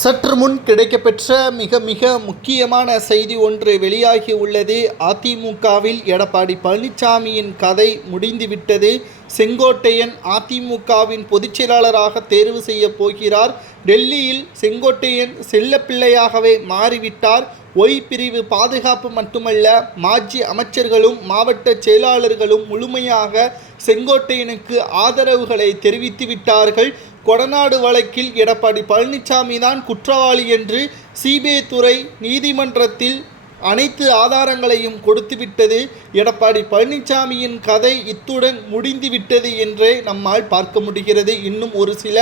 சற்று முன் கிடைக்கப்பெற்ற மிக மிக முக்கியமான செய்தி ஒன்று வெளியாகி உள்ளது. அதிமுகவில் எடப்பாடி பழனிசாமியின் கதை முடிந்துவிட்டது செங்கோட்டையன் அதிமுகவின் பொதுச் செயலாளராக தேர்வு செய்ய போகிறார். டெல்லியில் செங்கோட்டையன் செல்லப்பிள்ளையாகவே மாறிவிட்டார். ஒய் பிரிவு பாதுகாப்பு மட்டுமல்ல மாஜி அமைச்சர்களும் மாவட்ட செயலாளர்களும் முழுமையாக செங்கோட்டையனுக்கு ஆதரவுகளை தெரிவித்து விட்டார்கள். கொடநாடு வழக்கில் எடப்பாடி பழனிசாமி தான் குற்றவாளி என்று சிபிஐ துறை நீதிமன்றத்தில் அனைத்து ஆதாரங்களையும் கொடுத்துவிட்டது. எடப்பாடி பழனிசாமியின் கதை இத்துடன் முடிந்துவிட்டது என்றே நம்மால் பார்க்க முடிகிறது. இன்னும் ஒரு சில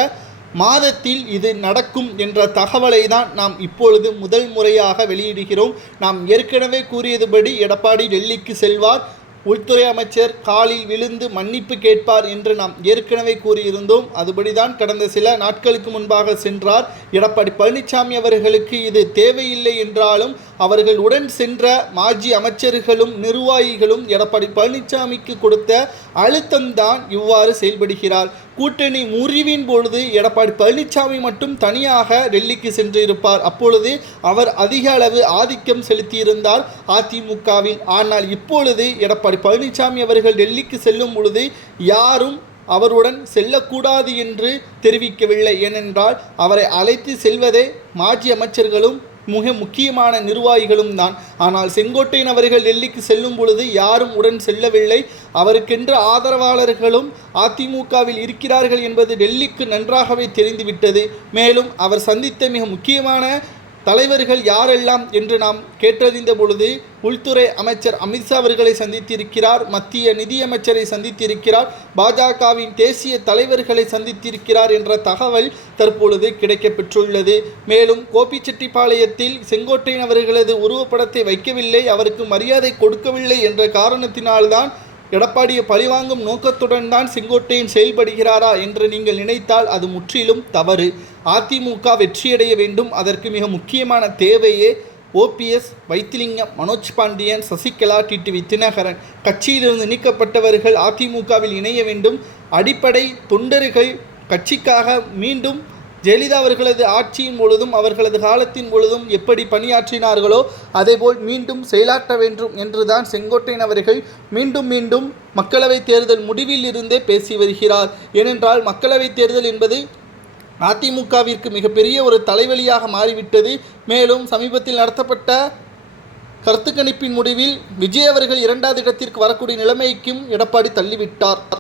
மாதத்தில் இது நடக்கும் என்ற தகவலை தான் நாம் இப்பொழுது முதல் முறையாக வெளியிடுகிறோம். நாம் ஏற்கனவே கூறியதுபடி எடப்பாடி டெல்லிக்கு செல்வார். உள்துறை அமைச்சர் காலில் விழுந்து மன்னிப்பு கேட்பார் என்று நாம் ஏற்கனவே கூறியிருந்தோம். அதுபடிதான் கடந்த சில நாட்களுக்கு முன்பாக சென்றார். எடப்பாடி பழனிசாமி அவர்களுக்கு இது தேவையில்லை என்றாலும் அவர்கள் உடன் சென்ற மாஜி அமைச்சர்களும் நிர்வாகிகளும் எடப்பாடி பழனிசாமிக்கு கொடுத்த அழுத்தம்தான் இவ்வாறு செயல்படுகிறார். கூட்டணி முறிவின் பொழுது எடப்பாடி பழனிசாமி மட்டும் தனியாக டெல்லிக்கு சென்று இருப்பார் அப்பொழுது அவர் அதிக அளவு ஆதிக்கம் செலுத்தியிருந்தார் அதிமுகவில். ஆனால் இப்பொழுது எடப்பாடி பழனிசாமி அவர்கள் டெல்லிக்கு செல்லும் பொழுது யாரும் அவருடன் செல்லக்கூடாது என்று தெரிவிக்கவில்லை. ஏனென்றால் அவரை அழைத்து செல்வதே மாஜி அமைச்சர்களும் மிக முக்கியமான நிர்வாகிகளும் தான். ஆனால் செங்கோட்டையன் அவர்கள் டெல்லிக்கு செல்லும் பொழுது யாரும் உடன் செல்லவில்லை. அவருக்கென்று ஆதரவாளர்களும் அதிமுகவில் இருக்கிறார்கள் என்பது டெல்லிக்கு நன்றாகவே தெரிந்துவிட்டது. மேலும் அவர் சந்தித்த மிக முக்கியமான தலைவர்கள் யாரெல்லாம் என்று நாம் கேட்டறிந்த பொழுது உள்துறை அமைச்சர் அமித்ஷா அவர்களை சந்தித்திருக்கிறார் மத்திய நிதியமைச்சரை சந்தித்திருக்கிறார் பாஜகவின் தேசிய தலைவர்களை சந்தித்திருக்கிறார் என்ற தகவல் தற்பொழுது கிடைக்கப்பெற்றுள்ளது. மேலும் கோபிச்செட்டிப்பாளையத்தில் செங்கோட்டையன் அவர்களது உருவப்படத்தை வைக்கவில்லை அவருக்கு மரியாதை கொடுக்கவில்லை என்ற காரணத்தினால்தான் எடப்பாடியை பழிவாங்கும் நோக்கத்துடன் தான் செங்கோட்டையன் செயல்படுகிறாரா என்று நீங்கள் நினைத்தால் அது முற்றிலும் தவறு. அதிமுக வெற்றியடைய வேண்டும். அதற்கு மிக முக்கியமான தேவையே ஓபிஎஸ் வைத்திலிங்கம் மனோஜ் பாண்டியன் சசிகலா டிடிவி தினகரன். கட்சியிலிருந்து நீக்கப்பட்டவர்கள் அதிமுகவில் இணைய வேண்டும். அடிப்படை தொண்டர்கள் கட்சிக்காக மீண்டும் ஜெயலலிதா அவர்களது ஆட்சியின் பொழுதும் அவர்களது காலத்தின் பொழுதும் எப்படி பணியாற்றினார்களோ அதேபோல் மீண்டும் செயலாற்ற வேண்டும் என்றுதான் செங்கோட்டையன் அவர்கள் மீண்டும் மீண்டும் மக்களவைத் தேர்தல் முடிவில் இருந்தே பேசி வருகிறார். ஏனென்றால் மக்களவைத் தேர்தல் என்பது அதிமுகவிற்கு மிகப்பெரிய ஒரு தலைவலியாக மாறிவிட்டது. மேலும் சமீபத்தில் நடத்தப்பட்ட கருத்து கணிப்பின் முடிவில் விஜய் அவர்கள் இரண்டாவது இடத்திற்கு வரக்கூடிய நிலைமைக்கும் எடப்பாடி தள்ளிவிட்டார்.